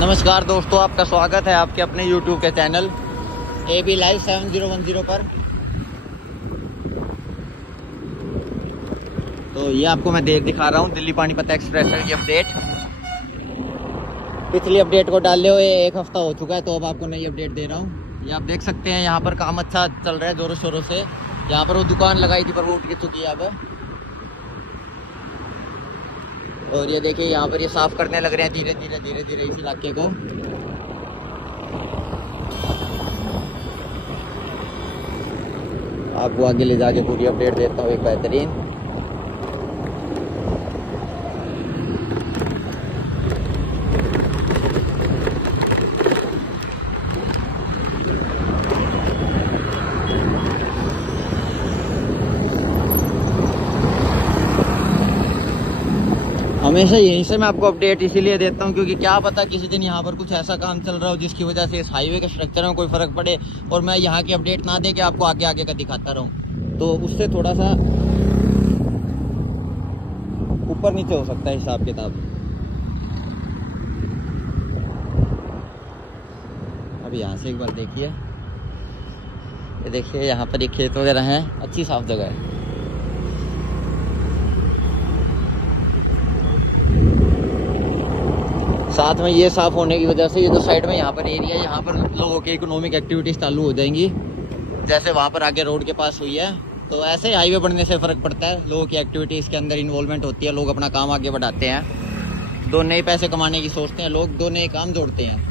नमस्कार दोस्तों, आपका स्वागत है आपके अपने YouTube के चैनल AB Live 7010 पर। तो ये आपको मैं दिखा रहा हूँ दिल्ली पानीपत एक्सप्रेस की अपडेट। पिछली अपडेट को डाले हुए 1 हफ्ता हो चुका है, तो अब आपको नई अपडेट दे रहा हूँ। ये आप देख सकते हैं, यहाँ पर काम अच्छा चल रहा है जोरों शोरों से। यहाँ पर वो दुकान लगाई थी पर वो उठ चुकी है अब। और ये देखिए यहाँ पर ये साफ करने लग रहे हैं धीरे धीरे इस इलाके को। आपको आगे ले जाके पूरी अपडेट देता हूँ एक बेहतरीन। हमेशा यहीं से मैं आपको अपडेट इसीलिए देता हूँ क्योंकि क्या पता किसी दिन यहाँ पर कुछ ऐसा काम चल रहा हो जिसकी वजह से इस हाईवे के स्ट्रक्चर में कोई फर्क पड़े और मैं यहाँ की अपडेट ना दे के आपको आगे का दिखाता रहूँ, तो उससे थोड़ा सा ऊपर नीचे हो सकता है हिसाब किताब। अब यहाँ से एक बार देखिए, ये देखिए यहाँ पर ये खेत वगैरह हैं, अच्छी साफ जगह है। साथ में ये साफ होने की वजह से ये जो साइड में यहाँ पर एरिया है, यहाँ पर लोगों की इकोनॉमिक एक्टिविटीज चालू हो जाएंगी, जैसे वहाँ पर आगे रोड के पास हुई है। तो ऐसे हाईवे बनने से फ़र्क पड़ता है, लोगों की एक्टिविटीज़ के अंदर इन्वॉल्वमेंट होती है, लोग अपना काम आगे बढ़ाते हैं, 2 नए पैसे कमाने की सोचते हैं लोग, 2 नए काम जोड़ते हैं।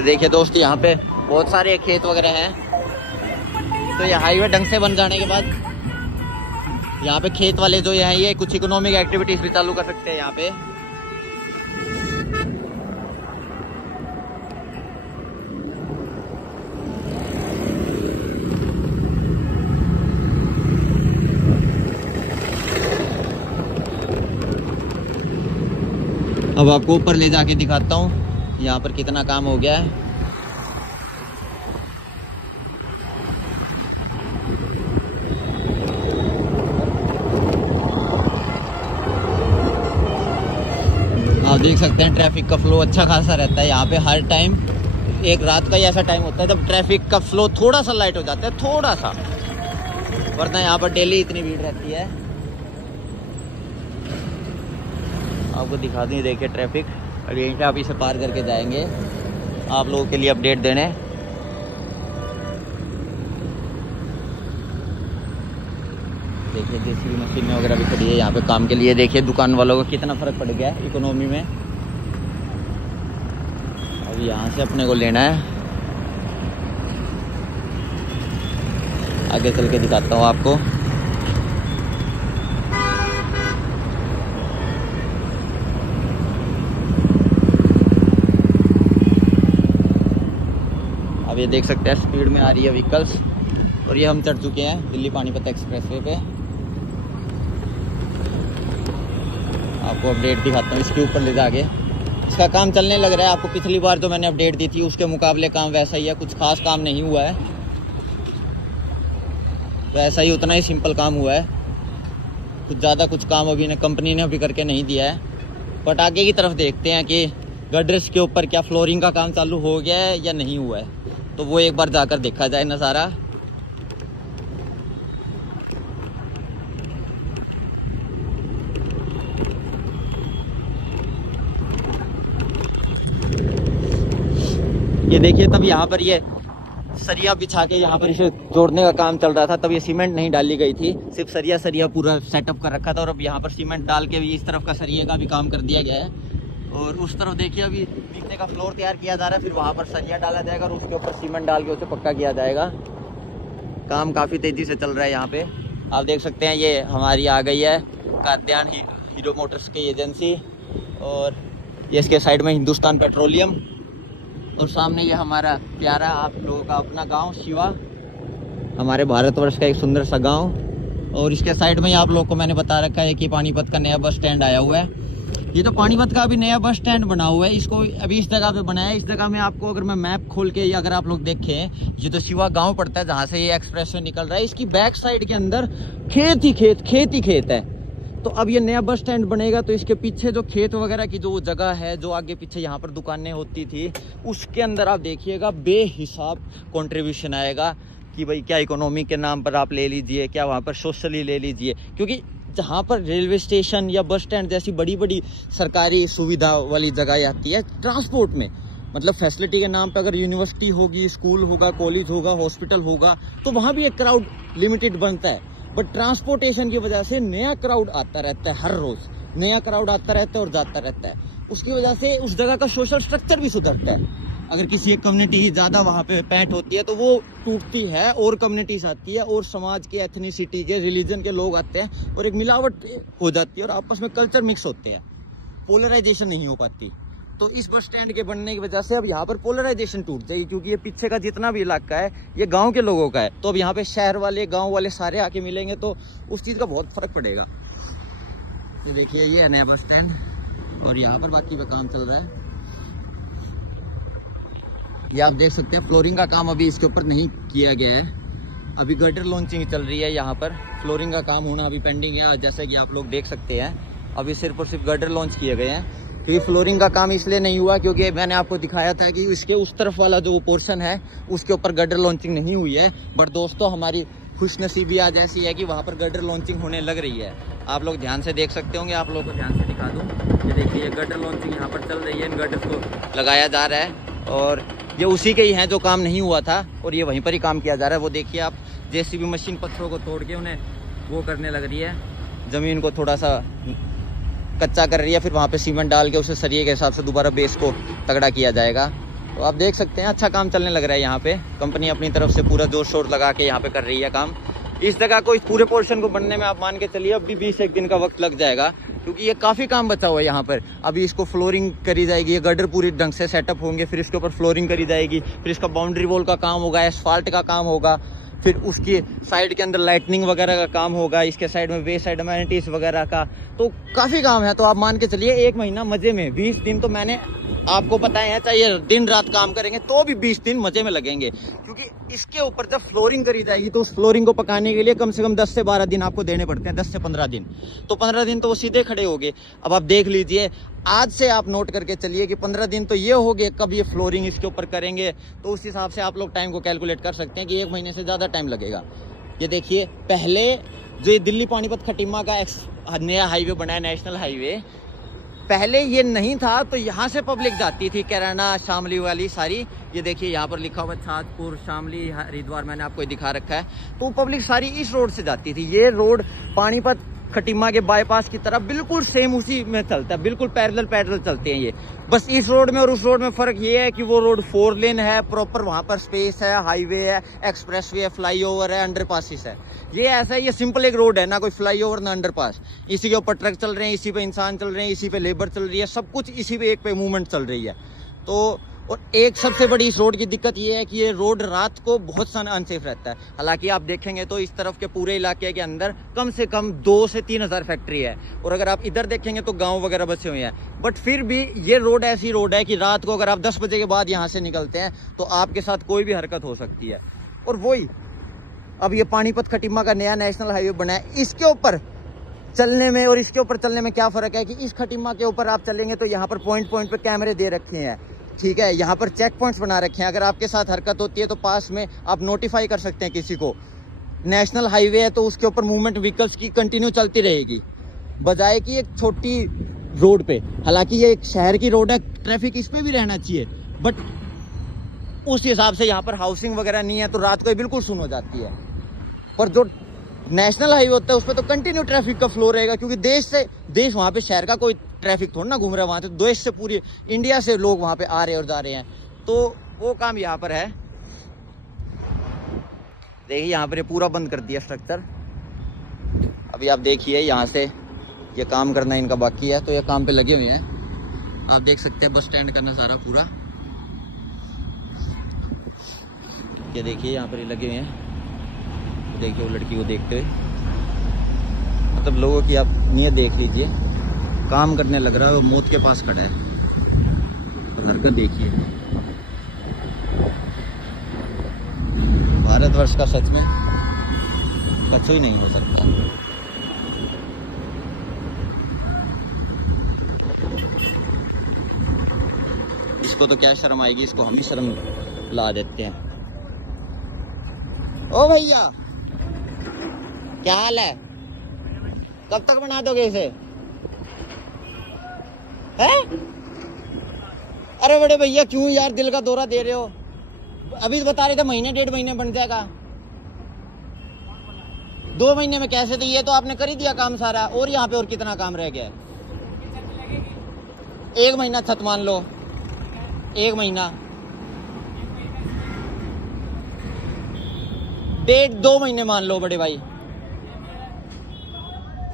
देखिए दोस्त, यहाँ पे बहुत सारे खेत वगैरह हैं। तो ये हाईवे ढंग से बन जाने के बाद यहाँ पे खेत वाले जो हैं ये कुछ इकोनॉमिक एक्टिविटीज भी चालू कर सकते हैं यहाँ पे। अब आपको ऊपर ले जाके दिखाता हूँ यहाँ पर कितना काम हो गया है। आप देख सकते हैं ट्रैफिक का फ्लो अच्छा खासा रहता है यहाँ पे हर टाइम। एक रात का ही ऐसा टाइम होता है जब ट्रैफिक का फ्लो थोड़ा सा लाइट हो जाता है, थोड़ा सा, वरना यहाँ पर डेली इतनी भीड़ रहती है। आपको दिखा दूँ, देखिए ट्रैफिक। और यहीं से आप इसे पार करके जाएंगे आप लोगों के लिए अपडेट देने। देखिए जेसीबी मशीनें वगैरह भी खड़ी है यहाँ पे काम के लिए। देखिए दुकान वालों को कितना फ़र्क पड़ गया है इकोनॉमी में। अब यहाँ से अपने को लेना है, आगे चल के दिखाता हूँ आपको। ये देख सकते हैं स्पीड में आ रही है व्हीकल्स, और ये हम चढ़ चुके हैं दिल्ली पानीपत एक्सप्रेसवे पे। आपको अपडेट दिखाता हूँ इसके ऊपर ले जाके। इसका काम चलने लग रहा है। आपको पिछली बार जो मैंने अपडेट दी थी उसके मुकाबले काम वैसा ही है, कुछ खास काम नहीं हुआ है, वैसा ही उतना ही सिंपल काम हुआ है। कुछ ज़्यादा कुछ काम अभी कंपनी ने अभी करके नहीं दिया है। बट आगे की तरफ देखते हैं कि गडर्स के ऊपर क्या फ्लोरिंग का काम चालू हो गया है या नहीं हुआ है, तो वो एक बार जाकर देखा जाए नज़ारा। ये देखिए, तब यहाँ पर ये सरिया बिछा के यहाँ पर इसे जोड़ने का काम चल रहा था, तब ये सीमेंट नहीं डाली गई थी, सिर्फ सरिया पूरा सेटअप कर रखा था। और अब यहाँ पर सीमेंट डाल के भी इस तरफ का सरिया का भी काम कर दिया गया है। और उस तरफ देखिए अभी नीचे का फ्लोर तैयार किया जा रहा है, फिर वहाँ पर सरिया डाला जाएगा और उसके ऊपर सीमेंट डाल के उसे पक्का किया जाएगा। काम काफ़ी तेज़ी से चल रहा है यहाँ पे। आप देख सकते हैं ये हमारी आ गई है कात्यायन हीरो मोटर्स की एजेंसी, और ये इसके साइड में हिंदुस्तान पेट्रोलियम, और सामने ये हमारा प्यारा आप लोगों का अपना गांव शिवा, हमारे भारतवर्ष का एक सुंदर सा गांव। और इसके साइड में ही आप लोग को मैंने बता रखा है कि पानीपत का नया बस स्टैंड आया हुआ है। ये तो पानीपत का अभी नया बस स्टैंड बना हुआ है, इसको अभी इस जगह पे बनाया है। इस जगह में आपको अगर मैं मैप खोल के अगर आप लोग देखें, ये तो शिवा गांव पड़ता है जहां से ये एक्सप्रेस वे निकल रहा है। इसकी बैक साइड के अंदर खेत ही खेत है। तो अब ये नया बस स्टैंड बनेगा तो इसके पीछे जो खेत वगैरह की जो जगह है, जो आगे पीछे यहाँ पर दुकानें होती थी, उसके अंदर आप देखिएगा बेहिसाब कंट्रीब्यूशन आएगा कि भाई क्या इकोनॉमी के नाम पर आप ले लीजिए, क्या वहाँ पर सोशली ले लीजिए। क्योंकि जहाँ पर रेलवे स्टेशन या बस स्टैंड जैसी बड़ी बड़ी सरकारी सुविधा वाली जगह आती है ट्रांसपोर्ट में, मतलब फैसिलिटी के नाम पर अगर यूनिवर्सिटी होगी, स्कूल होगा, कॉलेज होगा, हॉस्पिटल होगा, तो वहाँ भी एक क्राउड लिमिटेड बनता है। बट ट्रांसपोर्टेशन की वजह से नया क्राउड आता रहता है, हर रोज नया क्राउड आता रहता है और जाता रहता है। उसकी वजह से उस जगह का सोशल स्ट्रक्चर भी सुधरता है। अगर किसी एक कम्युनिटी ही ज्यादा वहाँ पे पैंट होती है तो वो टूटती है और कम्युनिटीज आती है और समाज के, एथनिसिटी के, रिलीजन के लोग आते हैं और एक मिलावट हो जाती है और आपस में कल्चर मिक्स होते हैं, पोलराइजेशन नहीं हो पाती। तो इस बस स्टैंड के बनने की वजह से अब यहाँ पर पोलराइजेशन टूट जाएगी, क्योंकि ये पीछे का जितना भी इलाका है ये गांव के लोगों का है। तो अब यहाँ पे शहर वाले, गांव वाले सारे आके मिलेंगे तो उस चीज़ का बहुत फर्क पड़ेगा। तो देखिए ये है नया बस स्टैंड और यहाँ पर बाकी का काम चल रहा है। ये आप देख सकते हैं फ्लोरिंग का काम अभी इसके ऊपर नहीं किया गया है, अभी गटर लॉन्चिंग चल रही है। यहाँ पर फ्लोरिंग का काम होना अभी पेंडिंग है। जैसा कि आप लोग देख सकते हैं अभी सिर्फ और सिर्फ गटर लॉन्च किए गए हैं। क्योंकि फ्लोरिंग का काम इसलिए नहीं हुआ क्योंकि मैंने आपको दिखाया था कि इसके उस तरफ वाला जो पोर्शन है उसके ऊपर गटर लॉन्चिंग नहीं हुई है। बट दोस्तों हमारी खुशनसीबी आज ऐसी है कि वहाँ पर गटर लॉन्चिंग होने लग रही है। आप लोग ध्यान से देख सकते होंगे, आप लोगों को ध्यान से दिखा दूँ। ये देखिए ये गटर लॉन्चिंग यहाँ पर चल रही है, इन गटर को लगाया जा रहा है और ये उसी के ही हैं जो काम नहीं हुआ था और ये वहीं पर ही काम किया जा रहा है। वो देखिए आप, जेसीबी मशीन पत्थरों को तोड़ के उन्हें वो करने लग रही है, ज़मीन को थोड़ा सा कच्चा कर रही है, फिर वहाँ पे सीमेंट डाल के उसे सरिये के हिसाब से दोबारा बेस को तगड़ा किया जाएगा। तो आप देख सकते हैं अच्छा काम चलने लग रहा है। यहाँ पे कंपनी अपनी तरफ से पूरा जोर शोर लगा के यहाँ पे कर रही है काम। इस जगह को, इस पूरे पोर्शन को बनने में आप मान के चलिए अब भी 20-1 दिन का वक्त लग जाएगा, क्योंकि ये काफ़ी काम बचा हुआ है यहाँ पर। अभी इसको फ्लोरिंग करी जाएगी, ये गटर पूरी ढंग से सेटअप होंगे, फिर इसके ऊपर फ्लोरिंग करी जाएगी, फिर इसका बाउंड्री वॉल का काम होगा, एसफाल्ट का काम होगा, फिर उसकी साइड के अंदर लाइटनिंग वगैरह का काम होगा, इसके साइड में वे साइड अमेनिटीज वगैरह का। तो काफ़ी काम है। तो आप मान के चलिए 1 महीना मजे में, 20 दिन तो मैंने आपको बताए हैं, चाहे दिन रात काम करेंगे तो भी 20 दिन मजे में लगेंगे। क्योंकि इसके ऊपर जब फ्लोरिंग करी जाएगी तो उस फ्लोरिंग को पकाने के लिए कम से कम 10 से 12 दिन आपको देने पड़ते हैं, 10 से 15 दिन। तो 15 दिन तो वो सीधे खड़े हो गए। अब आप देख लीजिए, आज से आप नोट करके चलिए कि 15 दिन तो ये हो गए, कब ये फ्लोरिंग इसके ऊपर करेंगे। तो उस हिसाब से आप लोग टाइम को कैलकुलेट कर सकते हैं कि 1 महीने से ज़्यादा टाइम लगेगा। ये देखिए पहले जो ये दिल्ली पानीपत खटीमा का नया हाईवे बना है, नेशनल हाईवे, पहले ये नहीं था। तो यहाँ से पब्लिक जाती थी, कैराना, शामली वाली सारी। ये देखिए यहाँ पर लिखा हुआ है छाजपुर, शामली, हरिद्वार, मैंने आपको दिखा रखा है। तो पब्लिक सारी इस रोड से जाती थी। ये रोड पानीपत खटीमा के बाईपास की तरफ बिल्कुल सेम उसी में चलता है, बिल्कुल पैरेलल चलते हैं ये। बस इस रोड में और उस रोड में फर्क ये है कि वो रोड 4 लेन है, प्रॉपर वहां पर स्पेस है, हाईवे है, एक्सप्रेसवे है, फ्लाईओवर है, अंडरपासिस है। ये ऐसा है, ये सिंपल एक रोड है, ना कोई फ्लाईओवर ना अंडरपास। इसी के ऊपर ट्रक चल रहे हैं, इसी पे इंसान चल रहे हैं, इसी पे लेबर चल रही है, सब कुछ इसी पे एक पे मूवमेंट चल रही है। तो और एक सबसे बड़ी इस रोड की दिक्कत ये है कि ये रोड रात को बहुत अनसेफ रहता है। हालांकि आप देखेंगे तो इस तरफ के पूरे इलाके के अंदर कम से कम 2 से 3 हज़ार फैक्ट्री है, और अगर आप इधर देखेंगे तो गांव वगैरह बचे हुए हैं। बट फिर भी ये रोड ऐसी रोड है कि रात को अगर आप 10 बजे के बाद यहाँ से निकलते हैं तो आपके साथ कोई भी हरकत हो सकती है। और वही अब ये पानीपत खटीमा का नया नेशनल हाईवे बना है, इसके ऊपर चलने में और इसके ऊपर चलने में क्या फ़र्क है कि इस खटीमा के ऊपर आप चलेंगे तो यहाँ पर पॉइंट पे कैमरे दे रखे हैं, ठीक है, यहाँ पर चेक पॉइंट्स बना रखे हैं। अगर आपके साथ हरकत होती है तो पास में आप नोटिफाई कर सकते हैं किसी को। नेशनल हाईवे है तो उसके ऊपर मूवमेंट व्हीकल्स की कंटिन्यू चलती रहेगी, बजाय कि एक छोटी रोड पे। हालांकि ये एक शहर की रोड है, ट्रैफिक इस पे भी रहना चाहिए, बट उस हिसाब से यहाँ पर हाउसिंग वगैरह नहीं है तो रात को बिल्कुल सुन हो जाती है। पर जो नेशनल हाईवे होता है उस पर तो कंटिन्यू ट्रैफिक का फ्लो रहेगा, क्योंकि देश से देश, वहाँ पे शहर का कोई ट्रैफिक थोड़ा ना घूम रहा है, वहाँ तो देश से, पूरी इंडिया से लोग वहाँ पे आ रहे हैं और जा रहे हैं। तो वो काम यहाँ पर है। देखिए यहाँ पर ये पूरा बंद कर दिया स्ट्रक्चर। अभी आप देखिए यहाँ से ये काम करना इनका बाकी है, तो ये काम पे लगे हुए हैं। आप देख सकते हैं बस स्टैंड का नज़ारा पूरा। ये देखिए यहाँ पर ये लगे हुए हैं, देखिए वो लड़की को देखते हुए। मतलब लोगों की आप नीयत देख लीजिए, काम करने लग रहा है वो मौत के पास खड़ा है, और हरकत देखिए। भारतवर्ष का सच में कछु ही नहीं हो सकता। इसको तो क्या शर्म आएगी, इसको हम ही शर्म ला देते हैं। ओ भैया क्या हाल है, कब तक बना दोगे इसे? है? अरे बड़े भैया क्यों यार दिल का दौरा दे रहे हो? अभी तो बता रहे थे महीने 1.5 महीने बन जाएगा। 2 महीने में कैसे? तो ये तो आपने कर ही दिया काम सारा, और यहाँ पे और कितना काम रह गया है? 1 महीना छत मान लो, 1 महीना, 1.5-2 महीने मान लो बड़े भाई।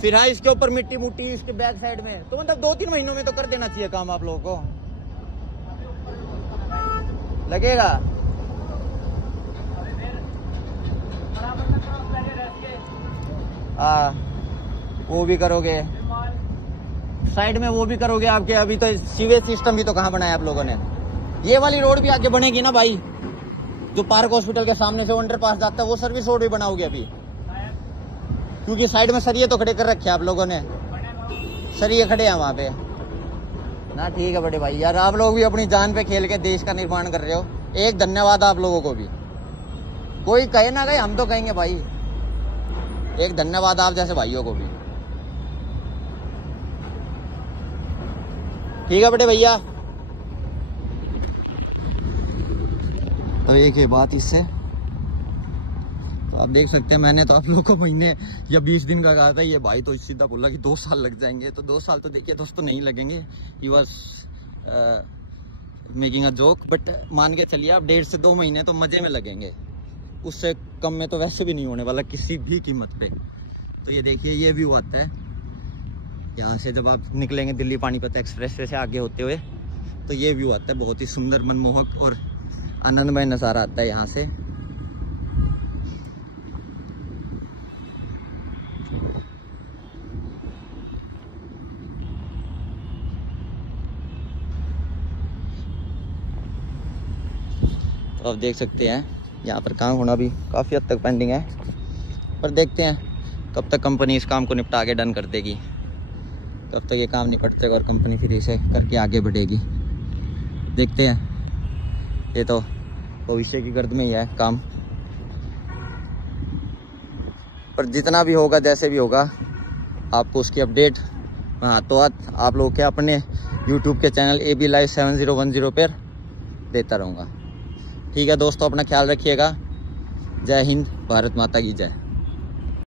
फिर हाँ इसके ऊपर मिट्टी मुट्टी इसके बैक साइड में, तो मतलब 2-3 महीनों में तो कर देना चाहिए काम आप लोगों को। लगेगा वो भी करोगे, साइड में वो भी करोगे आपके। अभी तो सीवेज सिस्टम भी तो कहाँ बनाया आप लोगों ने? ये वाली रोड भी आगे बनेगी ना भाई, जो पार्क हॉस्पिटल के सामने से अंडरपास जाता है, वो सर्विस रोड भी बनाओगे अभी? क्योंकि साइड में सरिये तो खड़े कर रखे आप लोगों ने, सरिये खड़े हैं वहां पे ना। ठीक है बड़े भाई, यार आप लोग भी अपनी जान पे खेल के देश का निर्माण कर रहे हो। एक धन्यवाद आप लोगों को भी, कोई कहे ना कहे हम तो कहेंगे भाई, एक धन्यवाद आप जैसे भाइयों को भी। ठीक है बड़े भैया। तो एक ही बात इससे, तो आप देख सकते हैं मैंने तो आप लोगों को महीने या 20 दिन का कहा था, ये भाई तो सीधा बोला कि 2 साल लग जाएंगे। तो 2 साल तो देखिए दोस्तों नहीं लगेंगे, he was making a joke, but मान के चलिए आप 1.5 से 2 महीने तो मजे में लगेंगे, उससे कम में तो वैसे भी नहीं होने वाला किसी भी कीमत पे। तो ये देखिए ये व्यू आता है यहाँ से, जब आप निकलेंगे दिल्ली पानीपत एक्सप्रेस वे से आगे होते हुए, तो ये व्यू आता है, बहुत ही सुंदर मनमोहक और आनंदमय नज़ारा आता है यहाँ से। तो आप देख सकते हैं यहाँ पर काम होना भी काफ़ी हद तक पेंडिंग है, पर देखते हैं कब तक कंपनी इस काम को निपटा के डन कर देगी, तब तक ये काम निपटते और कंपनी फिर इसे करके आगे बढ़ेगी। देखते हैं, ये तो भविष्य की गर्द में ही है काम, पर जितना भी होगा जैसे भी होगा आपको उसकी अपडेट तो आप लोग के अपने YouTube के चैनल AB Live 7010 पर देता रहूँगा। ठीक है दोस्तों, अपना ख्याल रखिएगा। जय हिंद, भारत माता की जय।